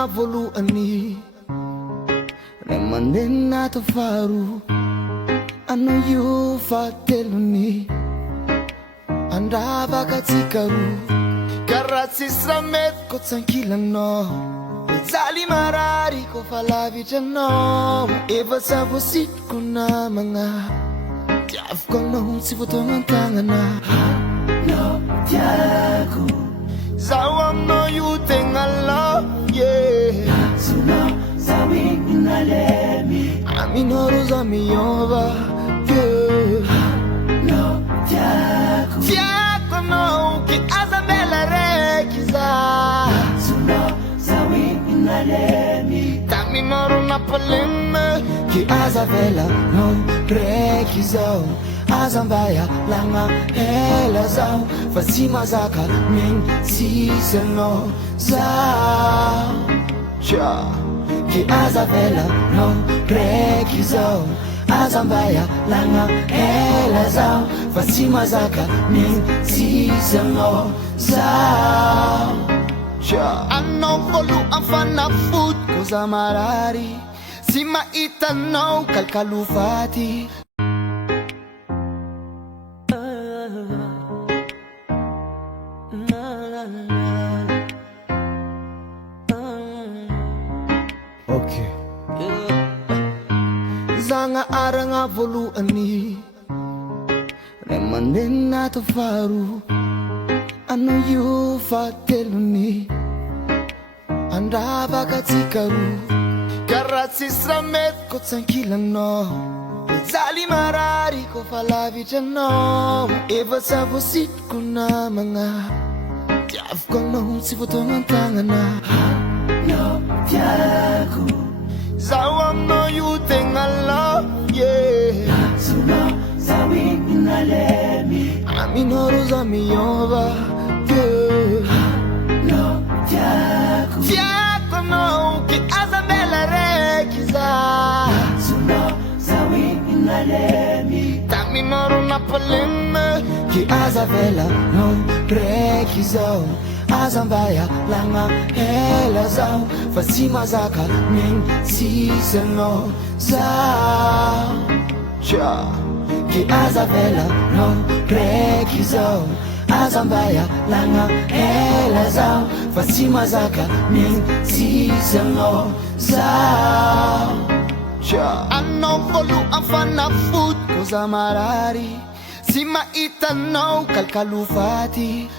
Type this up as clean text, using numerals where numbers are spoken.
aranga voalohany ray mandeha nato faharoa ano io fahatelony andravaka tsika roa karaha tsisy raha mety ko tsankilanao mijaly marary ko fa lavitranao efa tsy voasitriko namagna tiaviko anao tsy voatoanan-tagnana anao tiako zaho aminao io tegna lao azonao zaho inalemy aminao roza miova anao tiako anao ke aza bela raiky za azonao zaho inalemy taminao ro napalemy ke aza vela nao raiky zao aza mbaya lagna ela zao fa tsy mazaka migny tsisy anao zao ke aza vela nao raiky zao aza mbaya lagna ela zao fa tsy mazaka migny tsisy anao zao anao voalohany fanafody ko za marary tsy mahitanao kalkalofaty Okay. Zanga aranga voalohany ray mandeha nato faharoa ano io fahatelony andravaka tsika roa karaha tsisy raha mety ko tsankilanao mijaly marary ko fa lavitranao efa tsy voasitriko namagna tiaviko anao tsy voatoanan-tagnana anao tiako zaho aminao io tegna lao azonao zaho inalemy aminao roza miova anao tiako anao ke aza bela raiky za azonao zaho inalemy taminao ro napalemy ke aza vela nao raiky zao aza mbaya lagna ela zao fa tsy mazaka migny tsisy anao zao ke aza vela nao raiky zao aza mbaya lagna ela zao fa tsy mazaka migny tsisy anao zao anao voalohany fanafody ko za marary tsy mahitanao kalkalofaty